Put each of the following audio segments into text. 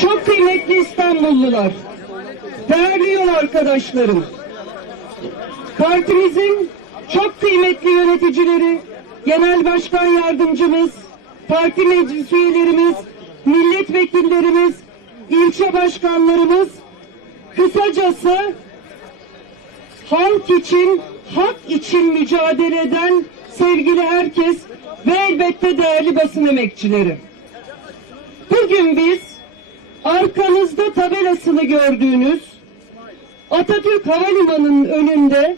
Çok kıymetli İstanbullular, değerli yol arkadaşlarım, partimizin çok kıymetli yöneticileri, genel başkan yardımcımız, parti meclis üyelerimiz, milletvekillerimiz, ilçe başkanlarımız, kısacası halk için, hak için mücadele eden sevgili herkes ve elbette değerli basın emekçileri. Bugün biz arkanızda tabelasını gördüğünüz Atatürk Havalimanı'nın önünde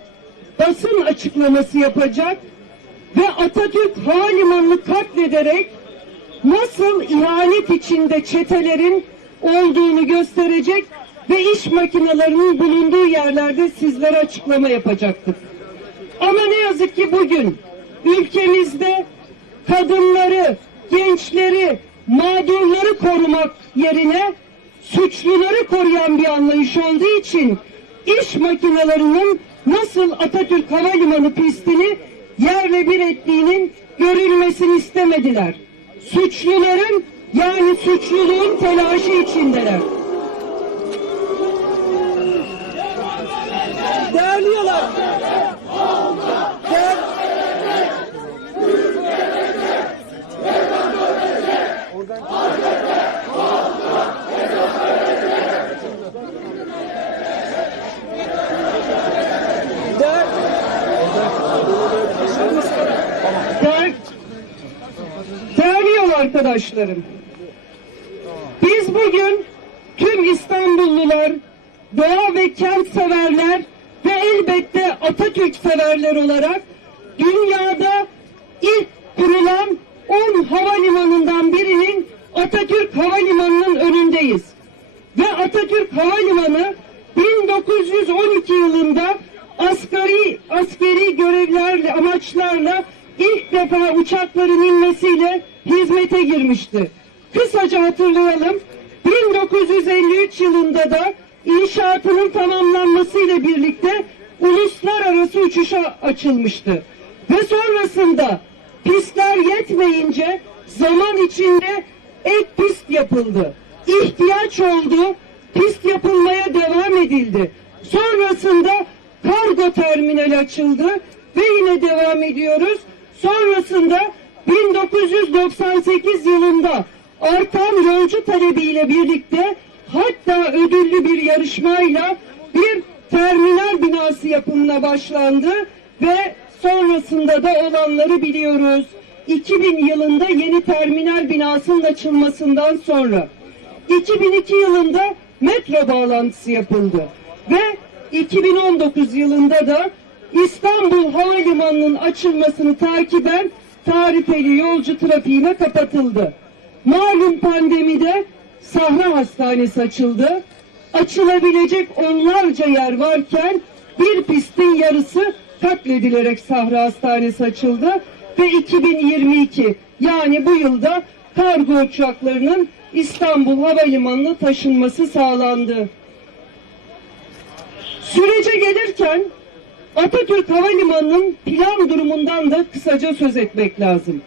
basın açıklaması yapacak ve Atatürk Havalimanı'nı katlederek nasıl ihanet içinde çetelerin olduğunu gösterecek ve iş makinelerinin bulunduğu yerlerde sizlere açıklama yapacaktık. Ama ne yazık ki bugün ülkemizde kadınları, gençleri, mağdurları korumak yerine suçluları koruyan bir anlayış olduğu için iş makinelerinin nasıl Atatürk Havalimanı pistini yerle bir ettiğinin görülmesini istemediler. Suçluların yani suçluluğun telaşı içindeler. Değerliyorlar. Değer... Değer... Değerli yol arkadaşlarım, biz bugün tüm İstanbullular, doğa ve kent severler ve elbette Atatürk severler olarak dünyada ilk kurulan 10 havalimanından birinin Atatürk Havalimanı'nın önündeyiz. Ve Atatürk Havalimanı 1912 yılında asgari askeri görevlerle amaçlarla ilk defa uçakların inmesiyle hizmete girmişti. Kısaca hatırlayalım. 1953 yılında da inşaatının tamamlanmasıyla birlikte uluslararası uçuşa açılmıştı. Ve sonrasında pistler yetmeyince zaman içinde ek pist yapıldı. İhtiyaç oldu, pist yapılmaya devam edildi. Sonrasında kargo terminali açıldı ve yine devam ediyoruz. Sonrasında 1998 yılında artan yolcu talebiyle birlikte hatta ödüllü bir yarışmayla bir terminal binası yapımına başlandı ve sonrasında da olanları biliyoruz. 2000 yılında yeni terminal binasının açılmasından sonra 2002 yılında metro bağlantısı yapıldı ve 2019 yılında da İstanbul Havalimanı'nın açılmasını takiben tarifeli yolcu trafiğine kapatıldı. Malum pandemide Sahra Hastanesi açıldı. Açılabilecek onlarca yer varken bir pistin yarısı katledilerek Sahra Hastanesi açıldı ve 2022 yani bu yılda kargo uçaklarının İstanbul Havalimanı'na taşınması sağlandı. Sürece gelirken Atatürk Havalimanı'nın plan durumundan da kısaca söz etmek lazım.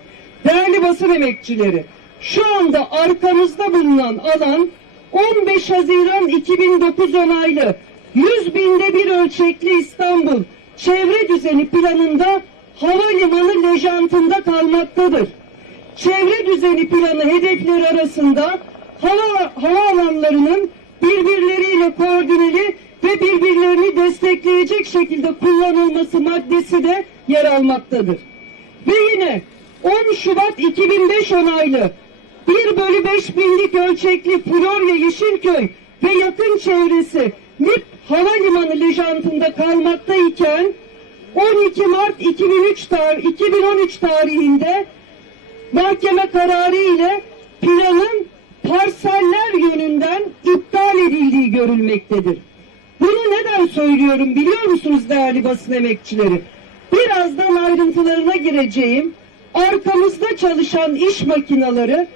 Değerli basın emekçileri, şu anda arkamızda bulunan alan 15 Haziran 2009 onaylı 100 binde bir ölçekli İstanbul çevre düzeni planında havalimanı lejantında kalmaktadır. Çevre düzeni planı hedefleri arasında hava, havaalanlarının birbirleriyle koordineli ve birbirlerini destekleyecek şekilde kullanılması maddesi de yer almaktadır. Ve yine 10 Şubat 2005 onaylı 1 bölü 5 binlik ölçekli Florya Yeşilköy ve yakın çevresi MİP Havalimanı lejantında kalmaktayken 12 Mart 2003 tar 2013 tarihinde mahkeme kararı ile planın parseller yönünden iptal edildiği görülmektedir. Bunu neden söylüyorum biliyor musunuz değerli basın emekçileri? Birazdan ayrıntılarına gireceğim. Arkamızda çalışan iş makineleri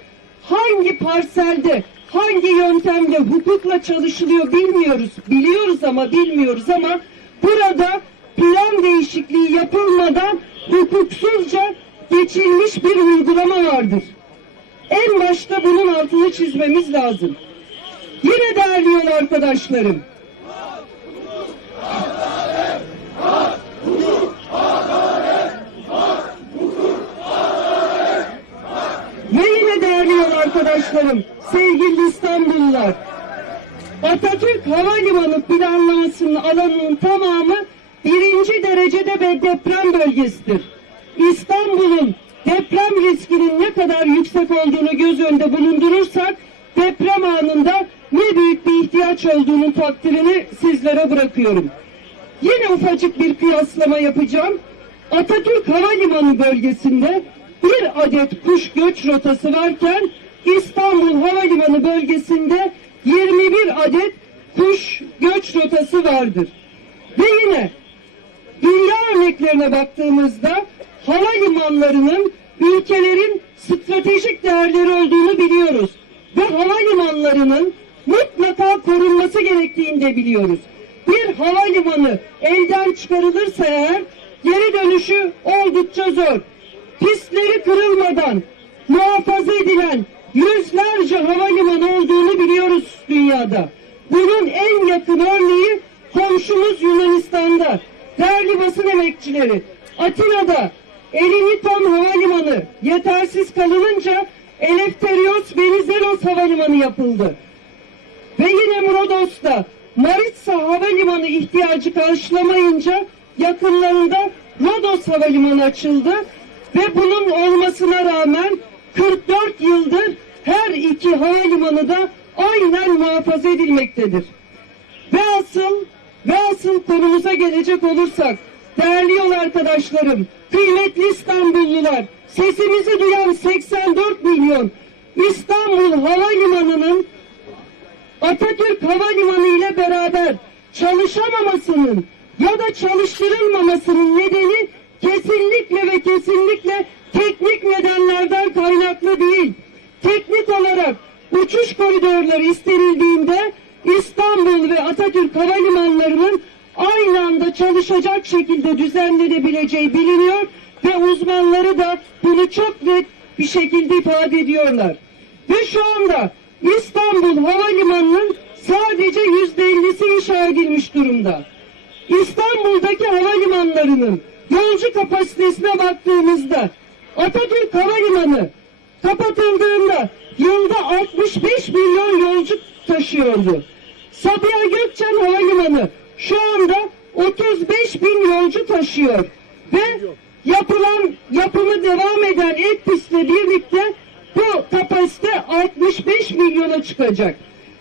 hangi parselde, hangi yöntemle, hukukla çalışılıyor bilmiyoruz. Biliyoruz ama bilmiyoruz ama burada plan değişikliği yapılmadan hukuksuzca geçilmiş bir uygulama vardır. En başta bunun altını çizmemiz lazım. Yine değerli yol arkadaşlarım. Ve yine değerli yol arkadaşlarım, sevgili İstanbullular. Atatürk Havalimanı planlamasının alanının tamamı birinci derecede bir deprem bölgesidir. İstanbul'un deprem riskinin ne kadar yüksek olduğunu göz önünde bulundurursak deprem anında ne büyük bir ihtiyaç olduğunun takdirini sizlere bırakıyorum. Yine ufacık bir kıyaslama yapacağım. Atatürk Havalimanı bölgesinde bir adet kuş göç rotası varken İstanbul Havalimanı bölgesinde 21 adet kuş göç rotası vardır. Ve yine dünya örneklerine baktığımızda havalimanlarının ülkelerin stratejik değerleri olduğunu biliyoruz. Ve havalimanlarının mutlaka korunması gerektiğini de biliyoruz. Bir havalimanı elden çıkarılırsa eğer geri dönüşü oldukça zor. Pistleri kırılmadan muhafaza edilen yüzlerce havalimanı olduğunu biliyoruz dünyada. Bunun en yakın örneği komşumuz Yunanistan'da. Değerli basın emekçileri, Atina'da Eliniton Havalimanı yetersiz kalınınca Eleftherios Venizelos Havalimanı yapıldı. Ve yine Murodos'ta Maritsa Havalimanı ihtiyacı karşılamayınca yakınlarında Rodos Havalimanı açıldı ve bunun olmasına rağmen 44 yıldır her iki havalimanı da aynen muhafaza edilmektedir. Ve asıl ve asıl konumuza gelecek olursak değerli yol arkadaşlarım, kıymetli İstanbullular, sesimizi duyan 84 milyon İstanbul Havalimanı'nın Atatürk Havalimanı ile beraber çalışamamasının ya da çalıştırılmamasının nedeni kesinlikle ve kesinlikle teknik nedenlerden kaynaklı değil. Teknik olarak uçuş koridorları istenildiğinde İstanbul ve Atatürk havalimanlarının aynı anda çalışacak şekilde düzenlenebileceği biliniyor ve uzmanları da bunu çok net bir şekilde ifade ediyorlar. Ve şu anda İstanbul Havalimanı'nın sadece yüzde ellisi inşa edilmiş durumda. İstanbul'daki havalimanlarının yolcu kapasitesine baktığımızda Atatürk Havalimanı kapatıldığında yılda 65 milyon yolcu taşıyordu. Sabiha Gökçen Havalimanı şu anda 35 bin yolcu taşıyor ve yapılan yapımı devam eden ek pistle birlikte bu kapasite 65 milyona çıkacak.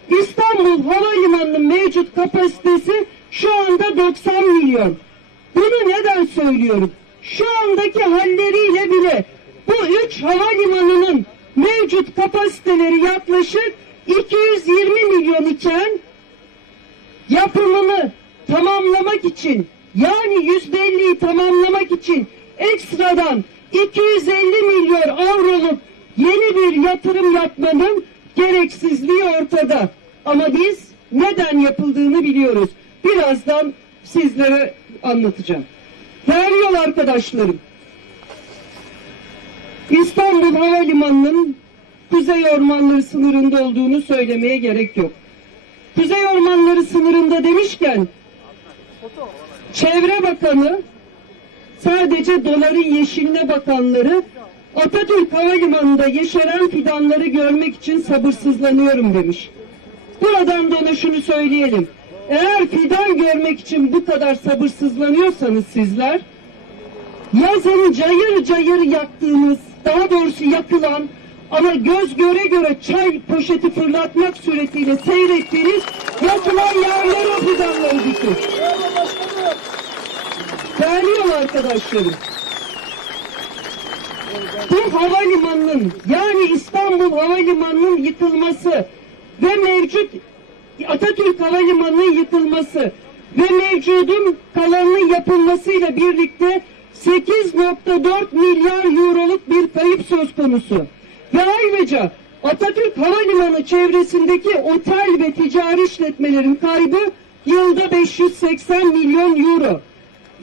İstanbul Havalimanı'nın mevcut kapasitesi şu anda 90 milyon. Bunu neden söylüyorum? Şu andaki halleriyle bile bu üç havalimanının mevcut kapasiteleri yaklaşık 220 milyon iken yapımını tamamlamak için yani yüzde elliyi tamamlamak için ekstradan 250 milyon avroluk yeni bir yatırım yapmanın gereksizliği ortada. Ama biz neden yapıldığını biliyoruz. Birazdan sizlere anlatacağım. Değerli yol arkadaşlarım, İstanbul Havalimanı'nın Kuzey Ormanları sınırında olduğunu söylemeye gerek yok. Kuzey Ormanları sınırında demişken Çevre Bakanı sadece doların yeşiline bakanları Atatürk Havalimanı'nda yeşeren fidanları görmek için sabırsızlanıyorum demiş. Buradan da ona şunu söyleyelim. Eğer fidan görmek için bu kadar sabırsızlanıyorsanız sizler yazın cayır cayır yaktığınız, daha doğrusu yakılan ama göz göre göre çay poşeti fırlatmak suretiyle seyrettiğiniz yakılan yerlere o fidanları dikin. Değerli arkadaşlarım, bu havalimanının yani İstanbul Havalimanı'nın yıkılması ve mevcut Atatürk Havalimanı'nın yıkılması ve mevcudun kalanının yapılmasıyla birlikte 8.4 milyar euroluk bir kayıp söz konusu. Ve ayrıca Atatürk Havalimanı çevresindeki otel ve ticari işletmelerin kaybı yılda 580 milyon euro.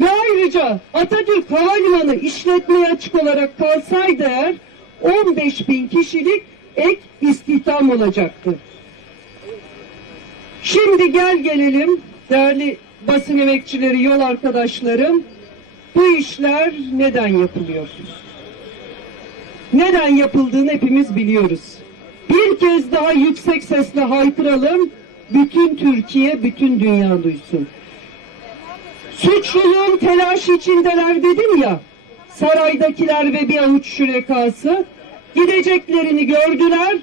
Ve ayrıca Atatürk Havalimanı işletmeye açık olarak kalsaydı eğer 15 bin kişilik ek istihdam olacaktı. Şimdi gel gelelim değerli basın emekçileri, yol arkadaşlarım. Bu işler neden yapılıyor? Neden yapıldığını hepimiz biliyoruz. Bir kez daha yüksek sesle haykıralım. Bütün Türkiye, bütün dünya duysun. Suçluluğun telaşı içindeler dedim ya. Saraydakiler ve bir avuç şürekası gideceklerini gördüler.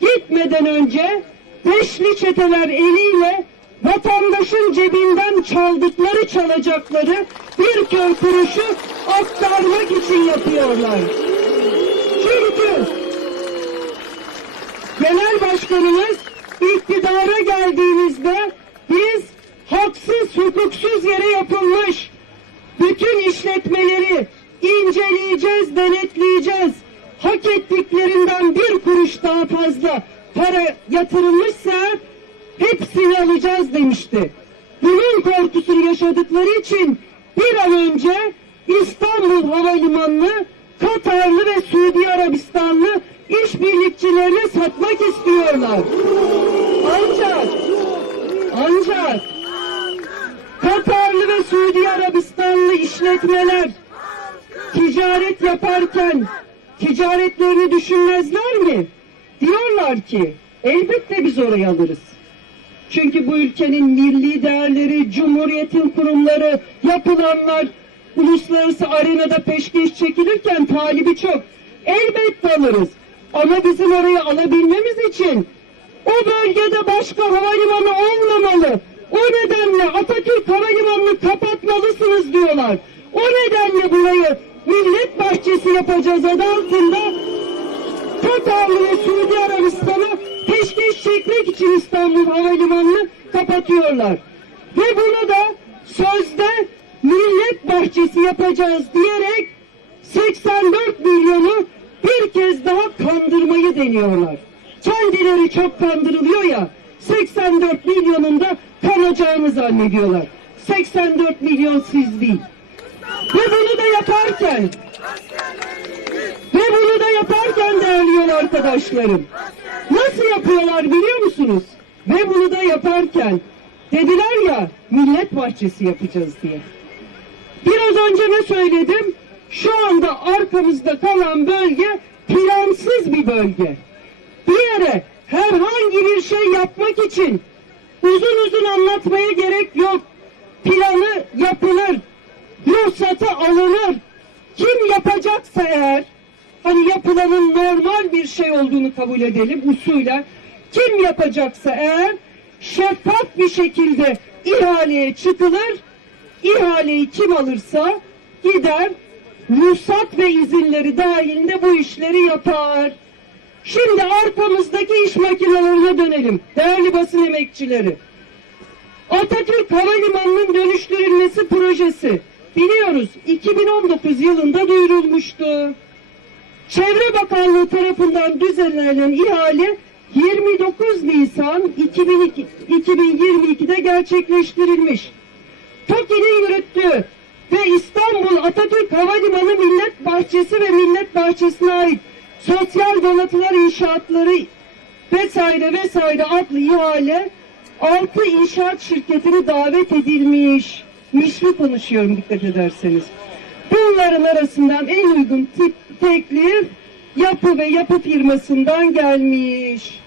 Gitmeden önce beşli çeteler eliyle vatandaşın cebinden çaldıkları çalacakları bir köy kuruşu aktarmak için yapıyorlar. Çünkü genel başkanımız iktidara geldiğimizde biz haksız, hukuksuz yere yapılmış bütün işletmeleri inceleyeceğiz, denetleyeceğiz. Hak ettiklerinden bir kuruş daha fazla para yatırılmışsa hepsini alacağız demişti. Bunun korkusunu yaşadıkları için bir an önce İstanbul Havalimanı'nı Katarlı ve Suudi Arabistanlı işbirlikçilerine satmak istiyorlar. Ancak ancak Katarlı ve Suudi Arabistanlı işletmeler ticaret yaparken ticaretlerini düşünmezler mi? Diyorlar ki elbette biz orayı alırız. Çünkü bu ülkenin milli değerleri, cumhuriyetin kurumları, yapılanlar uluslararası arenada peşkeş çekilirken talibi çok. Elbette alırız. Ama bizim orayı alabilmemiz için o bölgede başka havalimanı olmamalı. O nedenle Atatürk Havalimanı'nı kapatmalısınız diyorlar. O nedenle burayı millet bahçesi yapacağız adı altında Katarlı ve Suudi Arabistan'a peşkeş çekmek için İstanbul Havalimanı'nı kapatıyorlar. Ve bunu da sözde millet bahçesi yapacağız diyerek 84 milyonu bir kez daha kandırmayı deniyorlar. Kendileri çok kandırılıyor ya 84 milyonun da kanacağını zannediyorlar. 84 milyon siz değil. Ve bunu da yaparken ve bunu da yaparken değerli yol arkadaşlarım. Nasıl yapıyorlar biliyor musunuz? Ve bunu da yaparken dediler ya millet bahçesi yapacağız diye. Biraz önce ne söyledim? Şu anda arkamızda kalan bölge plansız bir bölge. Bir yere herhangi bir şey yapmak için uzun uzun anlatmaya gerek yok. Planı yapılır, ruhsatı alınır. Kim yapacaksa eğer hani yapılanın normal bir şey olduğunu kabul edelim usulen. Kim yapacaksa eğer şeffaf bir şekilde ihaleye çıkılır. İhaleyi kim alırsa gider ruhsat ve izinleri dahilinde bu işleri yapar. Şimdi arkamızdaki iş makinelerine dönelim. Değerli basın emekçileri. Atatürk Havalimanı'nın dönüştürülmesi projesi biliyoruz 2019 yılında duyurulmuştu. Çevre Bakanlığı tarafından düzenlenen ihale 29 Nisan 2002 2022'de gerçekleştirilmiş. TOKİ'nin yürüttüğü ve İstanbul Atatürk Havalimanı Millet Bahçesi ve Millet Bahçesi'ne ait sosyal donatılar inşaatları vesaire vesaire adlı ihale 6 inşaat şirketine davet edilmiş. Mişli konuşuyorum dikkat ederseniz. Bunların arasından en uygun tip teklif yapı ve yapı firmasından gelmiş.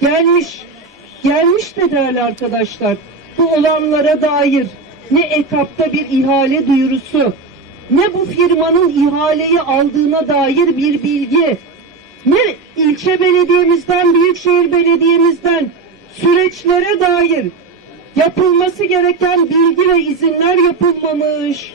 Gelmiş. Gelmiş de değerli arkadaşlar. Bu olanlara dair ne EKAP'ta bir ihale duyurusu, ne bu firmanın ihaleyi aldığına dair bir bilgi, ne ilçe belediyemizden, büyükşehir belediyemizden süreçlere dair yapılması gereken bilgi ve izinler yapılmamış.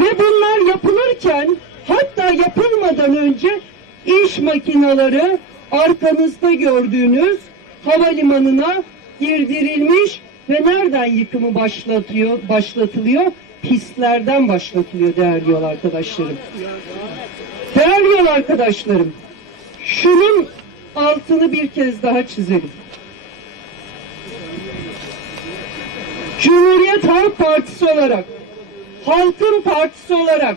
Ve bunlar yapılırken hatta yapılmadan önce iş makineleri arkanızda gördüğünüz havalimanına girdirilmiş ve nereden yıkımı başlatıyor, başlatılıyor? Pistlerden başlatılıyor değerli yol arkadaşlarım. Değerli yol arkadaşlarım, şunun altını bir kez daha çizelim. Cumhuriyet Halk Partisi olarak, Halkın Partisi olarak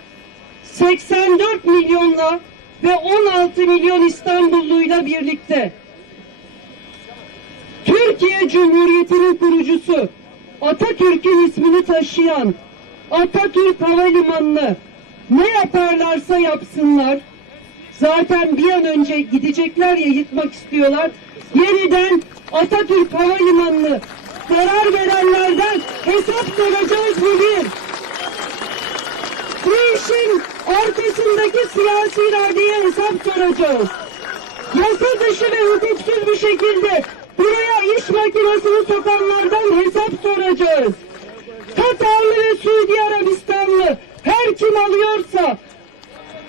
84 milyonla ve 16 milyon İstanbulluyla birlikte Türkiye Cumhuriyeti'nin kurucusu Atatürk'ün ismini taşıyan Atatürk Havalimanı'nı ne yaparlarsa yapsınlar zaten bir an önce gidecekler ya yıkmak istiyorlar. Yeniden Atatürk Havalimanı'nı zarar verenlerden hesap soracağız bu bir. Bu işin siyasi iradeye hesap soracağız. Yasa dışı ve hukuksuz bir şekilde buraya iş makinesini sokanlardan hesap soracağız. Katarlı ve Suudi Arabistanlı her kim alıyorsa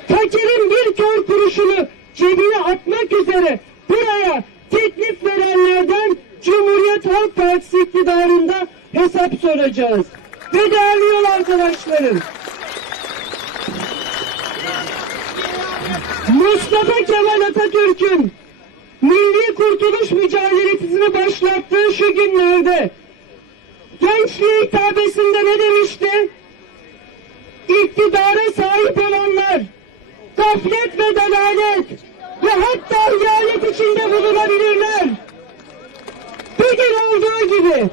fakirin bir kör kuruşunu cebine atmak üzere buraya teklif verenlerden Cumhuriyet Halk Partisi iktidarında hesap soracağız. Ve değerli yol arkadaşlarım, Mustafa Kemal Atatürk'ün milli kurtuluş mücadelesini başlattığı şu günlerde gençliğe hitabesinde ne demişti? İktidara sahip olanlar gaflet ve dalalet ve hatta ihanet içinde bulunabilirler. Bugün olduğu gibi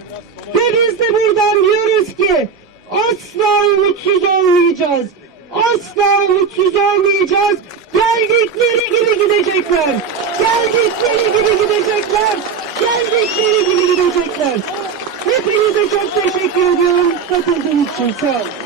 ve biz de buradan diyoruz ki asla umutsuz olmayacağız. Asla umutsuz olmayacağız. Gidecekler. Geldikleri gibi gidecekler. Geldikleri gibi gidecekler. Hepinize çok teşekkür ediyorum katıldığınız için. Sağ olun.